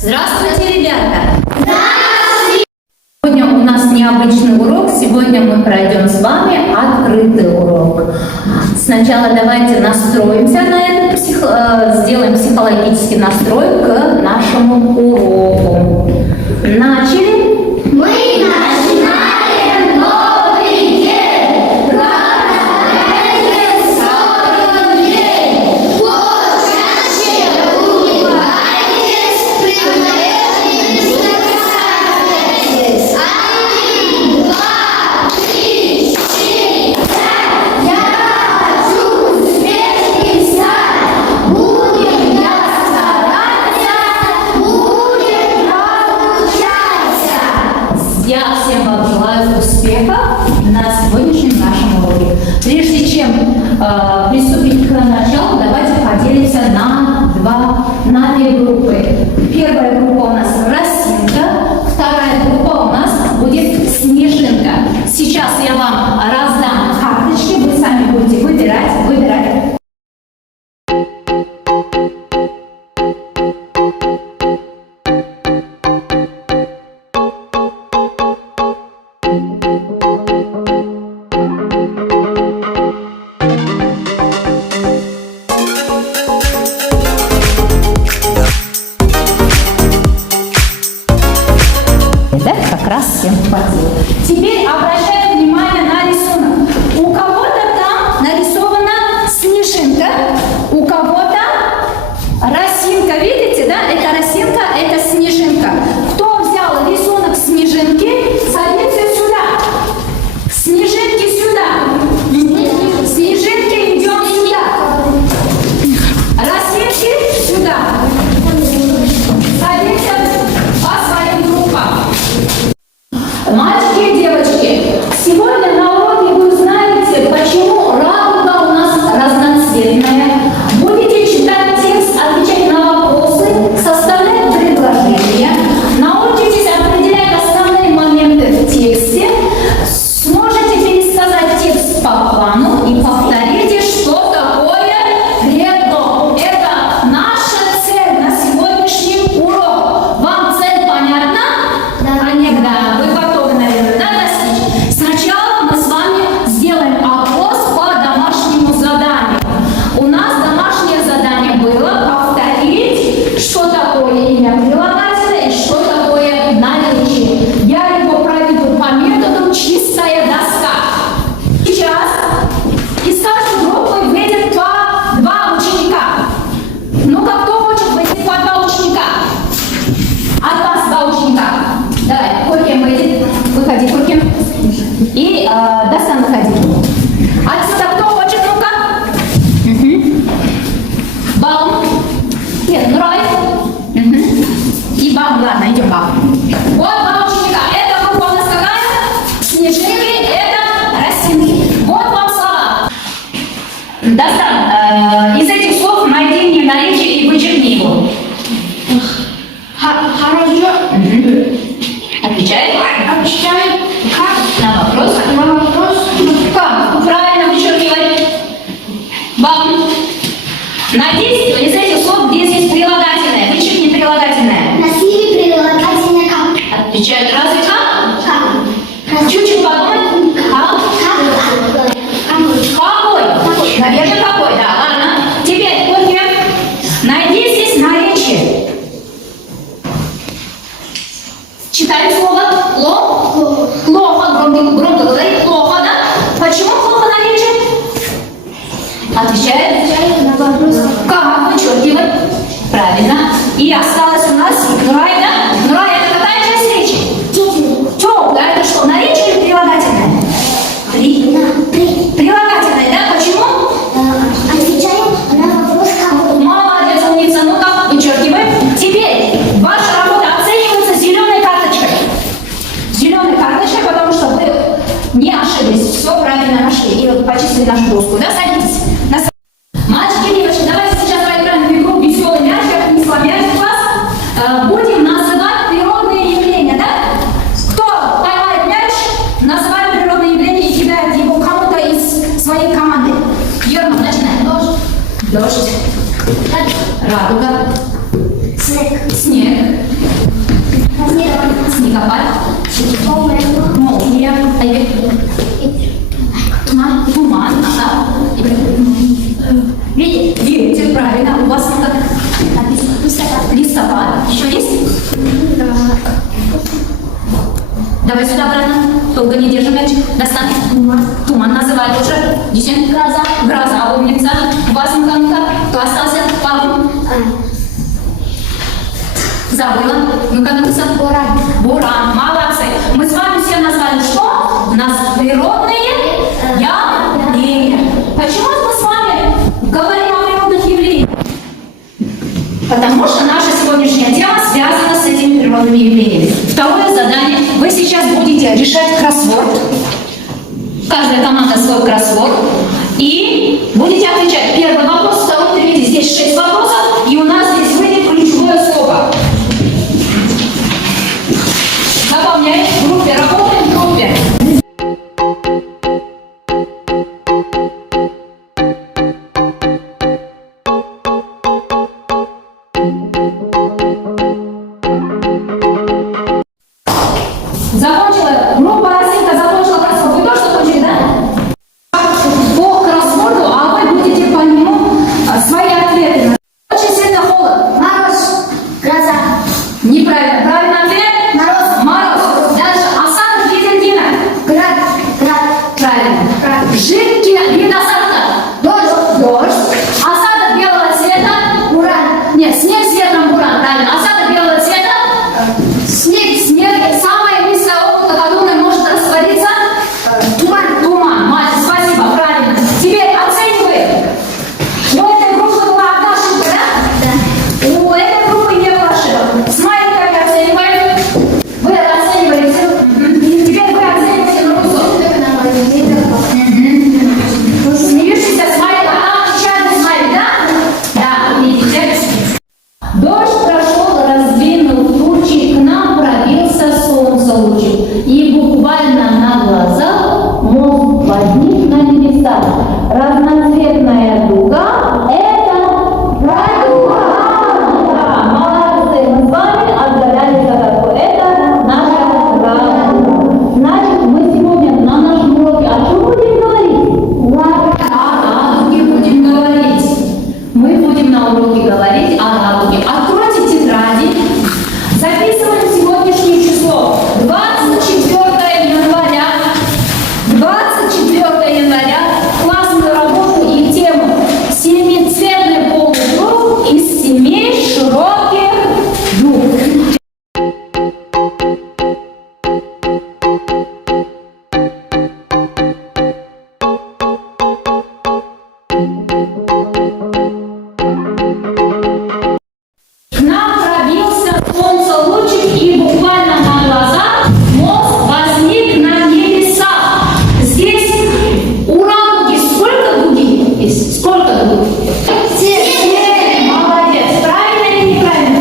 Здравствуйте, ребята! Здравствуйте! Сегодня у нас необычный урок. Сегодня мы пройдем с вами открытый урок. Сначала давайте настроимся на это, сделаем психологический настрой к нашему уроку. Начали? Мы начинаем новый день! Радостный день! Почаще улыбайтесь, прямые старайтесь! 1, 2, 3, 4, 5! Я хочу успешным стать! Будем я стараться, будем получаться! Я всем вам желаю успеха на сегодняшнем нашем уроке. Прежде чем приступить к началу, давайте поделимся на две группы. Первая группа у нас Росинка, вторая группа у нас будет Снежинка. Сейчас я вам раздам карточки, вы сами будете выбирать. Да, как раз всем хватило. Теперь обращаем внимание на рисунок. У кого-то там нарисована снежинка, у кого-то росинка. Видите, да? Это росинка, это снежинка. Кто взял рисунок снежинки, садится сюда. Снежинки сюда. Снежинки идем сюда. Росинки сюда. Садимся по своим группам. Мальчики и девочки, сегодня на уроке вы узнаете, почему радуга у нас разноцветная. Будете читать текст, отвечать на вопросы, составлять предложения, научитесь определять основные моменты в тексте, сможете пересказать текст по плану и повторите, что такое кредо. Это наша цель на сегодняшний урок. Вам цель понятна? Да. Вы готовы, наверное, да, достичь? Сначала мы с вами сделаем опрос по домашнему заданию. У нас домашнее задание было повторить, что такое имя прилагательное и что такое наречие. Я его проведу по методу чистая доска. Сейчас из каждой группы выйдет по 2 ученика. Ну-ка, кто хочет выйти по 2 ученика? От вас 2 ученика. Давай, Куркин выйдет. Выходи, Куркин. И Дастан, выходи. Отсюда кто хочет, ну-ка? Баум. Нет, Нурай. И Баум, ладно, идем Баум. Вот 2 ученика. Это группа у нас какая? Снежинки, это росинки. Вот вам слова. Дастан, из этих слов найди мне наречие и вычеркни его. Хорошо. Отвечай. Отвечаем. Как? На вопрос. На вопрос. Как? Правильно вычеркивай. Бам. Найди из этих слов, где здесь прилагательное. Вычеркни прилагательное. Носили прилагательное как? Отвечают разве как? Как? Чуть-чуть подумай. Как? Какой? Наверное, какой, да. Ладно. Теперь, Куркин, найди здесь наречие. Читаем слово плохо, громко говорит, плохо, да? Почему плохо наречие? Отвечает. На вопрос. Как? Вычеркивай. Правильно. И осталось у нас Нурай, да? Нурай, это какая часть речи? Теплая. Это что, наречие или прилагательное? Прилагательное, да? Почему? Отвечаем на вопрос какой. Молодец, умница. Ну как? Вычеркивай. Теперь ваша работа оценивается зеленой карточкой. Зеленой карточкой, потому что вы не ошиблись. Все правильно нашли. И вот почистили нашу доску. Да, садитесь. Мальчики и девочки, давайте сейчас поиграем в игру «Веселый мяч», как не сломять вас. Будем на Снег. снег, Снег. снегопад, Молния. молния, туман, туман, ага. Видите? Ветер, правильно. У вас как Листопад. листопад. Еще есть? Давай сюда обратно. Долго не держим мячик. Достань. Туман называют уже. Десять. Гроза. Гроза, умница. У вас, ну-ка, кто остался? Павел. Забыла. Ну-ка, ну-ка. Буран. Буран. Молодцы. Мы с вами все назвали что? У нас природные явления. Почему мы с вами говорим о природных явлениях? Потому что наша сегодняшняя тема связана с этими природными явлениями. Второе задание. Вы сейчас будете решать кроссворд. Каждая команда свой кроссворд. И будете отвечать первый вопрос, второй, третий. Здесь 6 вопросов. И у нас здесь выйдет ключевое слово. Заполняем в группе. Работаем в группе. Закончила, группа Росинка закончила кроссворд. Вы тоже закончили, да? По кроссворду, а вы будете по нему свои ответы. Очень сильно холод. Мороз. Гроза. Неправильно. Правильный ответ? Мороз. Мороз. Дальше. Осадок Визентина. Град. Град. Правильно. Град. Жидкий вид осадка. Дождь. Дождь. Осадок белого цвета. Буран. Нет, снег с ветром буран. Правильно. Осадок белого цвета. Снег. Снег. Самое низкое облако, которое может раствориться. Туман. Туман. Мальчик, спасибо. Правильно. Теперь оцениваем. У этой группы была одна ошибка, да? Да. У этой группы не было ошибок. Смайликами оцениваем. Вы оценивали все. Теперь вы оцениваете на кусок. Смеющийся смайлик, она отвечает на смайлик, да? Да, видите? Дождь прошел, раздвинул тучи, к нам пробился солнце лучик. И буквально на глазах мост возник на небесах. Разноцветная дуга – это радуга. Да, молодцы, мы с вами отгадали загадку. Это наша радуга. Значит, мы сегодня на нашем уроке о чем будем говорить? О радуге будем говорить. Мы будем на уроке говорить о радуге. Откройте тетради. Записываем сегодняшнее число. 24 января. 24 января. Классную работу и тему. Семицветный полукруг из 7 широких дуг. К нам пробился солнце лучик, и буквально на глазах мост возник на небесах. Здесь у радуги сколько дуги есть? Сколько дуг? 7. Молодец. Правильно или неправильно?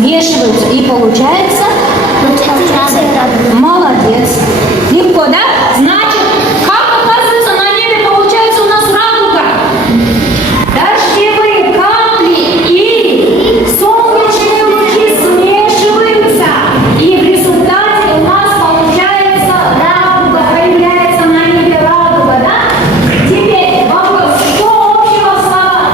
смешиваются и получается. Молодец. Легко, да? Значит, как оказывается на небе получается у нас радуга? Дождевые капли и солнечные лучи смешиваются. И в результате у нас получается радуга, появляется на небе радуга, да? Теперь вопрос, что общего слова?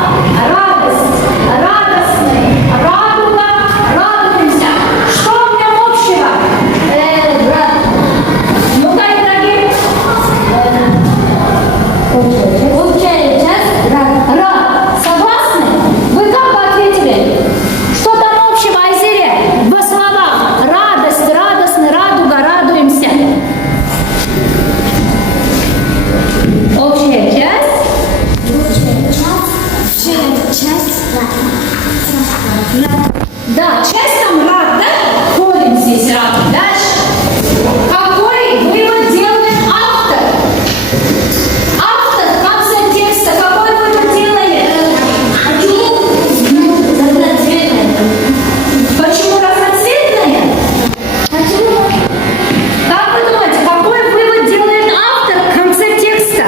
Радость, радостный, радуга, радуемся. Что в нем общего? Ну-ка, Ибрагим. Общая часть. Рад. Согласны? Вы как бы ответили? Что там общего, Айзере? В словах радость, радостный, радуга, радуемся. Общая часть. Да, часть там рад, да? Ходим здесь рад. Дальше. Какой вывод делает автор? Автор в конце текста какой вывод делает? Почему разноцветное? Как вы думаете, какой вывод делает автор в конце текста?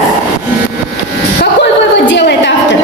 Какой вывод делает автор?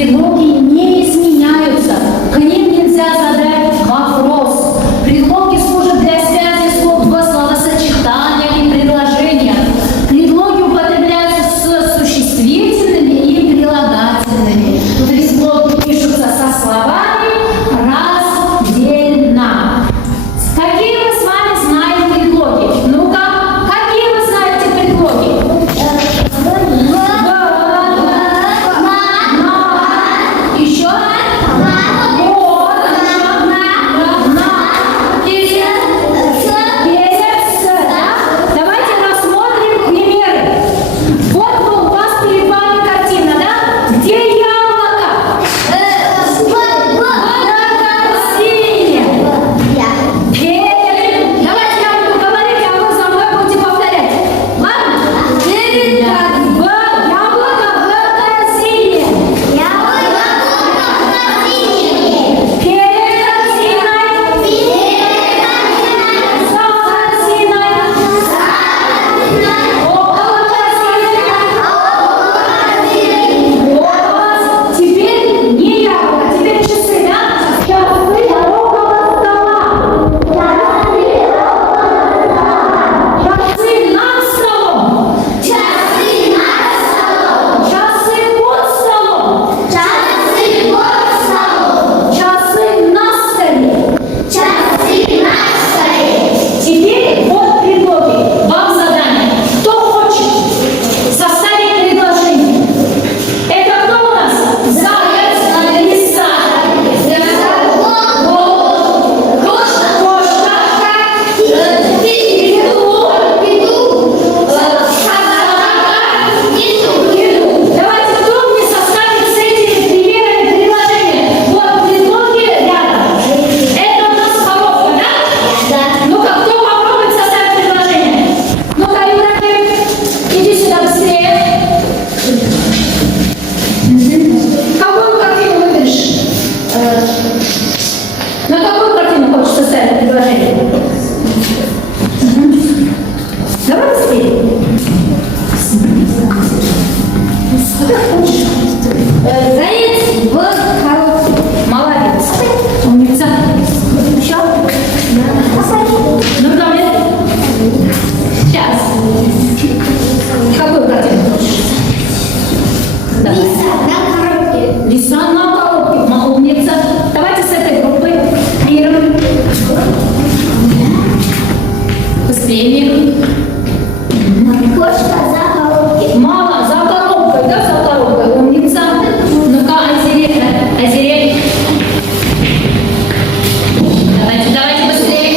предлоги не изменяются. К ним нельзя задать вопрос. Предлоги служат для связи слов в словосочетаниях и предложениях. Предлоги употребляются с существительными и прилагательными. Предлоги пишутся со словами раздельно. Какие мы с вами знаем предлоги? Ну-ка, какие вы знаете предлоги? Еще? Давайте рассмотрим примеры. Вот у вас перед вами картина, да? Где яблоко? Синее. Давайте я буду говорить, а вы за мной будете повторять. Ладно? Яблоко синее. Перед корзиной. За корзиной. Около корзины. Вот. Теперь не яблоко, теперь часы, да? Часы около стола. Часы над столом. Часы под столом. Часы на столе. Теперь вот предлоги. Вам задание. Кто хочет составить предложение? Это кто у нас? Заяц, лиса, кошка, Давайте, кто мне составит с этими примерами предложения? Вот предлоги рядом. Это у нас коробка, да? Ну-ка, кто попробует составить предложение? Ну-ка, Юра, иди сюда быстрее. Какую картину выберешь? На какую картину хочешь составить предложение? Давай быстрее. Заяц в коробке. Молодец. Умница. Еще? Ну, давай. Сейчас. Какую картину хочешь? Давай. Лиса на коробке. Умница. Давайте с этой группой. Первым. Быстрее. Мало, за коробкой, да, за коробкой. Умница. Ну-ка, Азире. Давайте быстрее.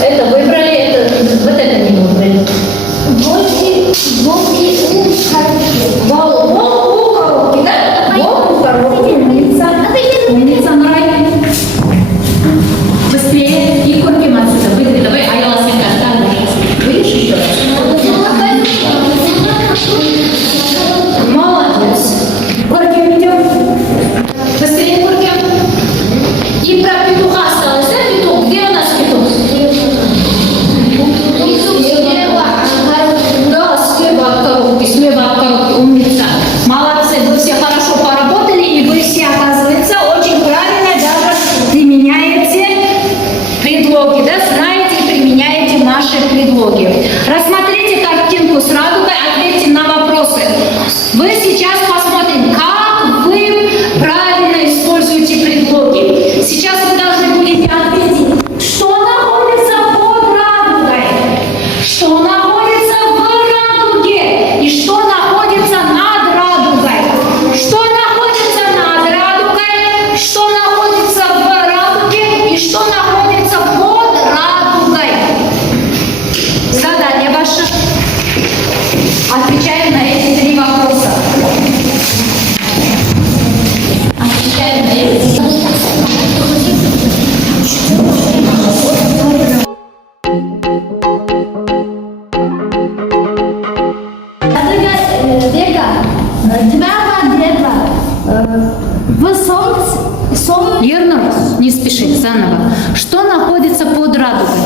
Это выбрали, вот это не выбрали. Волк у коробки, да? Волк у коробки. Умница, Марай. Быстрее. И курким отсюда. Выйди, давай, а я вас не кажу. Выйдешь еще раз? Молодец. Курким идем. Быстрее, курким. И про петуха осталось, да, петух? Где у нас петух? Да, слева от коробки, умница. Молодцы, вы все хорошо поработали, и вы все, оказывается, очень правильно даже применяете предлоги, да, знаете и применяете наши предлоги. Рассмотрите картинку с радугой, ответьте на вопросы. Вы сейчас посмотрим, как вы правильно используете предлоги. Сейчас вы должны будете ответить, что находится под радугой, что находится в радуге и что находится над радугой. Что находится над радугой, что находится в радуге и что находится под радугой. Задание ваше. Отвечаем на эти три вопроса. Отвечаем на эти. Ернур, не спеши, заново. Что находится под радугой?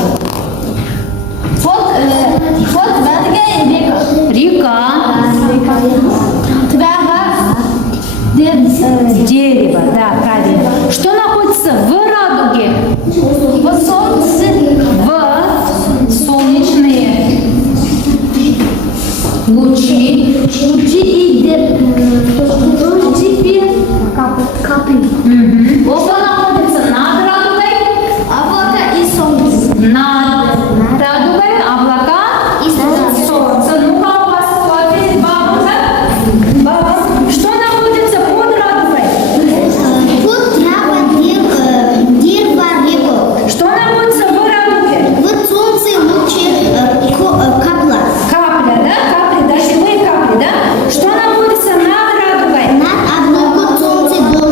Под радугой река. Река. Лучи. Лучи и капли. Что находится над радугой? Облака и солнце. Над радугой облака И солнце. солнце. Ну-ка, у вас ответит бабушка. Что находится под радугой? Вот трава, дерево, небо. Что находится в радуге? Вот солнце, лучи, капля. Капля, да? Капли, дождевые капли, да? Что находится над радугой? Над облаком солнце было.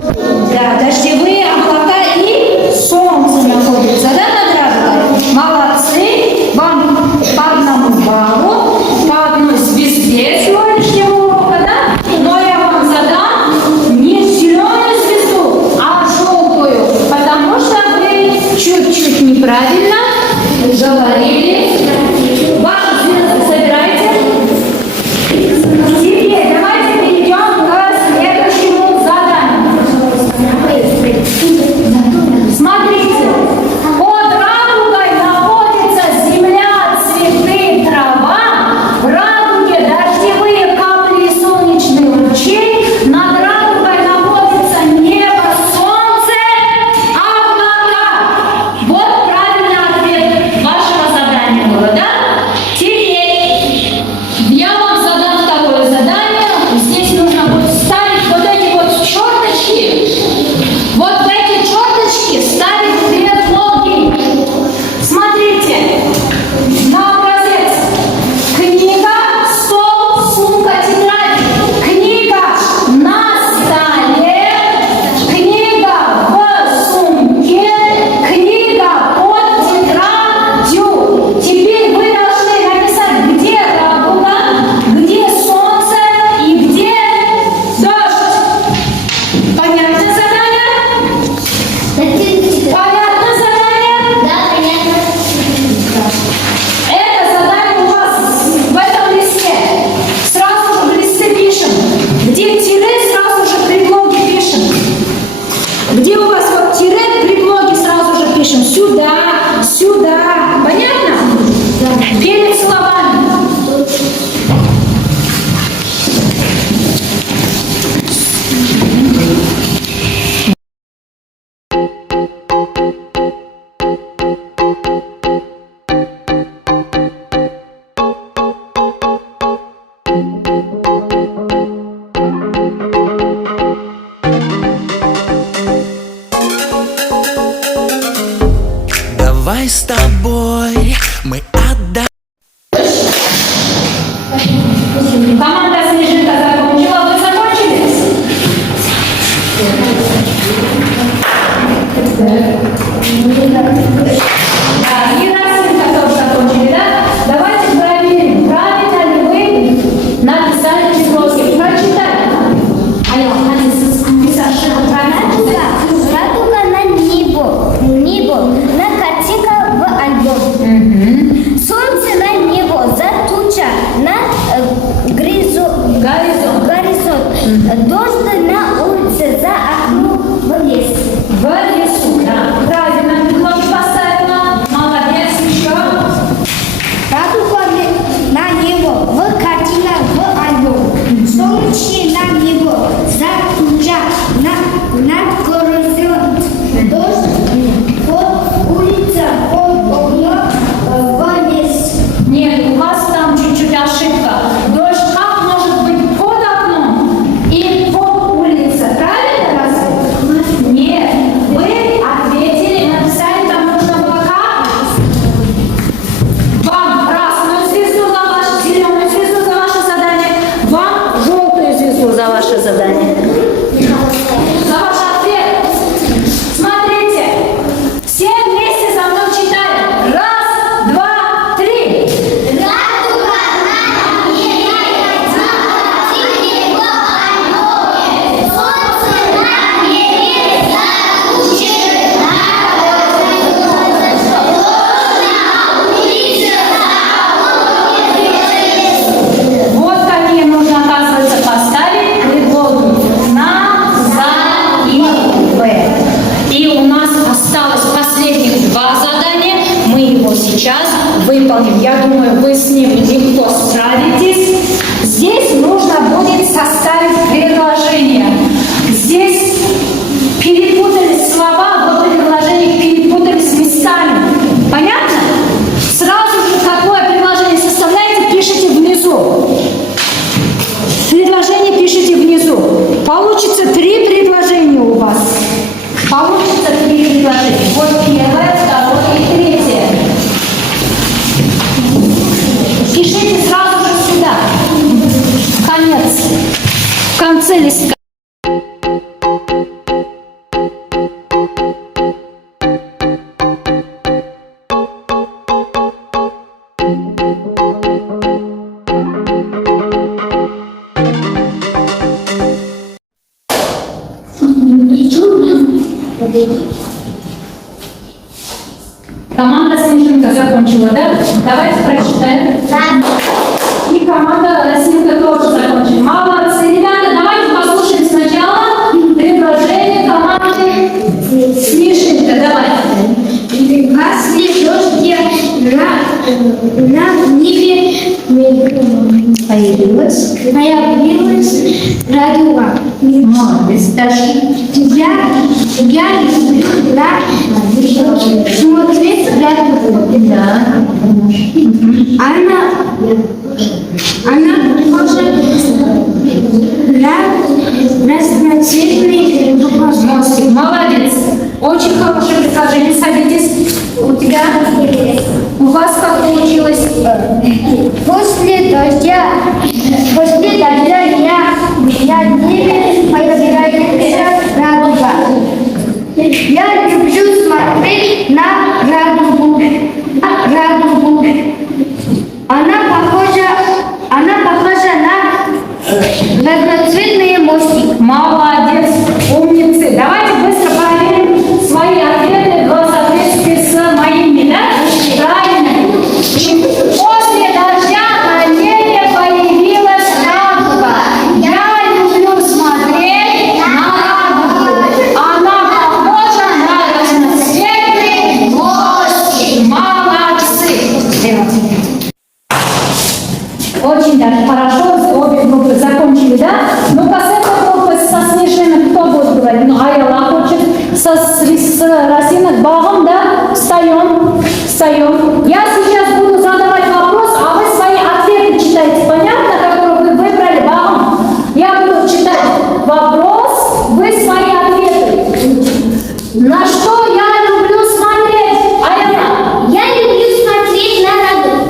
Да, дождевые облака и солнце находится, да, над радугой? Молодцы! Вам по одному баллу, по одной звезде сегодняшнего урока, да? Но я вам задам не зеленую звезду, а желтую, потому что вы чуть-чуть неправильно говорили. Ваши звезды собирайте. Теперь давайте перейдем к следующему заданию. Смотрите, под радугой находится земля, цветы, трава, в радуге дождевые капли и солнечные лучи, над радугой находится небо, солнце, облака. Вот правильный ответ вашего задания было, да? Теперь я вам задам второе задание. Здесь нужно будет вставить вот эти вот черточки. Вот в эти черточки ставить предлоги. Смотрите, на образец. Книга, стол, сумка, тетрадь. Книга на столе. Книга в сумке. Книга под тетрадью. Теперь вы должны написать, где радуга, где солнце и где дождь. Понятно задание? Понятно задание? Да, понятно. Это задание у вас в этом листе. Сразу же в листе пишем. Где тире, сразу же предлоги пишем. Где у вас вот тире, предлоги сразу же пишем. Сюда, сюда. Понятно? Да. Перед словами. Давай с тобой мы отдадим. Команда Снежинка закончила. Вы закончили? Да, и Расинка тоже закончили, да? Давайте проверим, правильно ли вы написали предлоги. Прочитали. Алло, написавший правильно? Радуга на небо, на картинка в альбом. Солнце на небо, за туча, на горизонт. Дождь на улице, за окном в лес. В лесу, да. Правильно, предлоги поставила. Молодец, еще. Радуга на небо, в картинка в альбом. Солнце на небо, за туча, на горизонт. Дождь под улица, под окном в лес. Нет, у вас там чуть-чуть ошибка. Дождь как может быть под окном и под целись. Команда Снежинка закончила, да? Давайте прочитаем. И команда Росинка тоже закончила. Молодцы, ребята, давайте послушаем сначала предложение команды Снежинка. Давайте. После дождя на небе появилась радуга. Молодец. Дальше. Я люблю смотреть радугу. Да. Она похожа на разноцветные Мостик. Молодец. Очень хорошее предложение. Садитесь. У тебя? У вас как получилось? После дождя я не появляется радуга. Я люблю смотреть на радугу. Она похожа на разноцветные мостики. Молодец. Умницы. Давайте быстро проверим свои ответы в соответствии с моими, да? Правильно. После дождя на небе появилась радуга. Я люблю смотреть на радугу. Она похожа на разноцветный мостик. Молодцы. Очень даже хорошо, обе группы закончили, да? Ну-ка, с этой группы, со Снежинок, кто будет говорить? Ну, Айла хочет, с Росинок, Багом, да? Встаем. Я сейчас буду задавать вопрос, а вы свои ответы читаете, понятно, которые вы выбрали, Багом? Я буду читать вопрос, вы свои ответы. На что я люблю смотреть? Айла, Я люблю смотреть на радугу.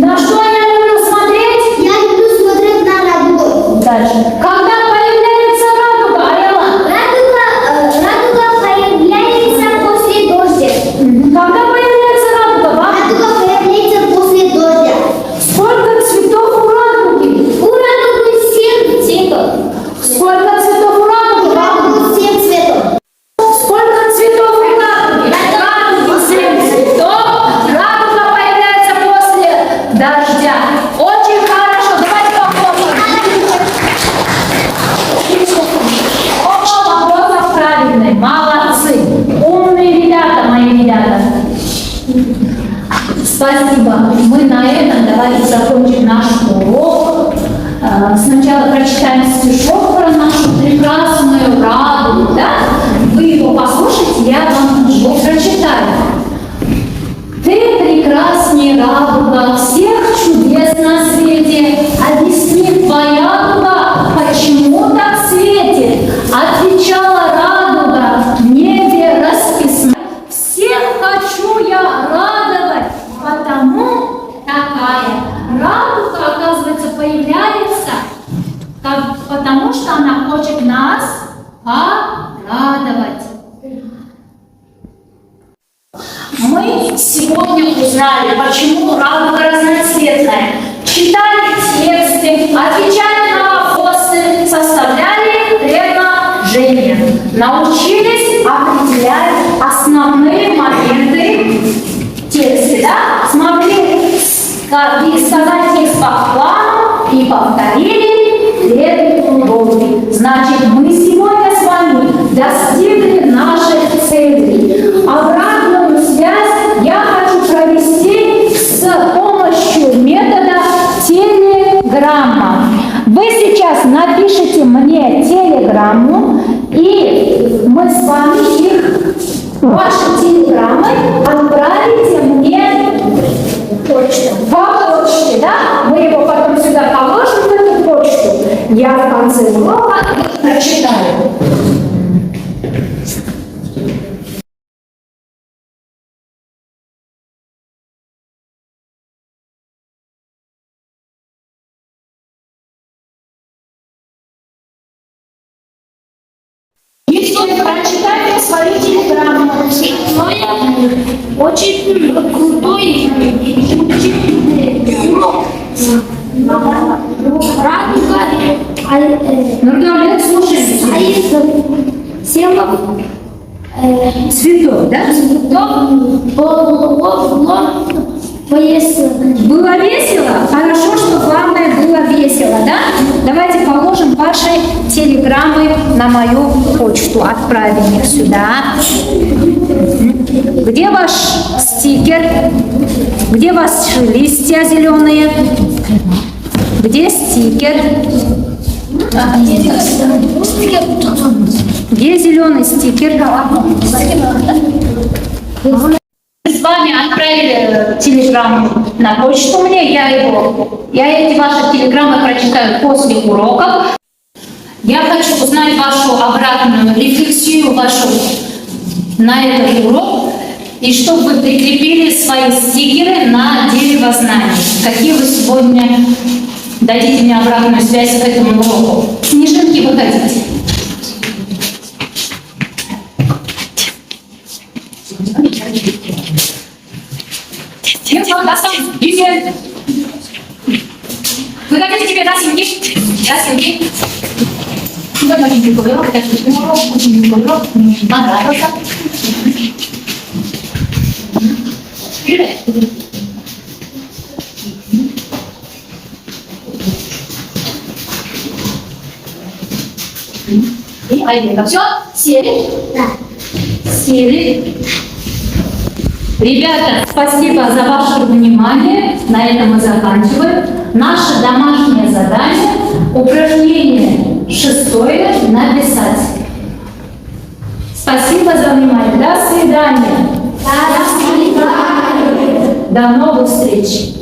на что я люблю смотреть? Я люблю смотреть на радугу. Дальше. Когда появляется радуга, Айла? Радуга появляется после дождя. Когда появляется радуга, Баг? Радуга появляется после дождя. Сколько цветов у радуги? У радуги 7 цветов. Сколько цветов у У радуги, Баг? радуги 7 цветов. Сколько цветов у радуги? Радуги 7 цветов. Радуга появляется после дождя. Очень хорошо. Давайте похлопаем. Оба вопроса правильные. Молодцы. Умные ребята, мои ребята. Спасибо. Мы на этом давайте закончим наш урок. Сначала прочитаем стишок про нашу прекрасную радугу, да? Вы его послушайте, я вам его прочитаю. Ты прекрасней радуга всех чудес на свете. Объясни, твоя радуга, почему так светит? Отвечала радуга, в небе расписна. Всех хочу я радовать, потому такая радуга, оказывается, появляется, потому что она хочет нас порадовать. Мы сегодня узнали, почему радуга разноцветная. Читали тексты, отвечали на вопросы, составляли предложения. Научились определять основные моменты текста, да? Смогли сказать текст по плану и повторили предуроки. Значит, мы сегодня с вами достигли наших целей. Обратную связь я хочу провести с помощью метода телеграмма. Вы сейчас напишите мне телеграмму, и мы с вами их, ваши телеграммы, отправите мне по почте, да? Вы его потом сюда положите, в эту почту. Я в конце урока прочитаю. Прочитайте свою телеграмму. Очень крутой урок. Радуга. Нургалбек, слушайте. Семов. Цветок, да? Было весело? Хорошо, что главное было весело, да? Давайте положим ваши телеграммы на мою почту, отправим их сюда. Где ваш стикер? Где ваши листья зеленые? Где стикер? Где зеленый стикер? С вами отправили телеграмму на почту мне, я эти ваши телеграммы прочитаю после уроков. Я хочу узнать вашу обратную рефлексию вашу на этот урок, и чтобы вы прикрепили свои стикеры на дерево знаний. Какие вы сегодня дадите мне обратную связь к этому уроку? Снежинки, выходите. Вы хотите тебе дать семьи? Да, семьи. Очень любой урок, очень любой урок, мне понравился. Все? Сели? Да. Сели. Ребята, спасибо за ваше внимание. На этом мы заканчиваем. Наше домашнее задание, упражнение 6, написать. Спасибо за внимание. До свидания. До свидания. До новых встреч.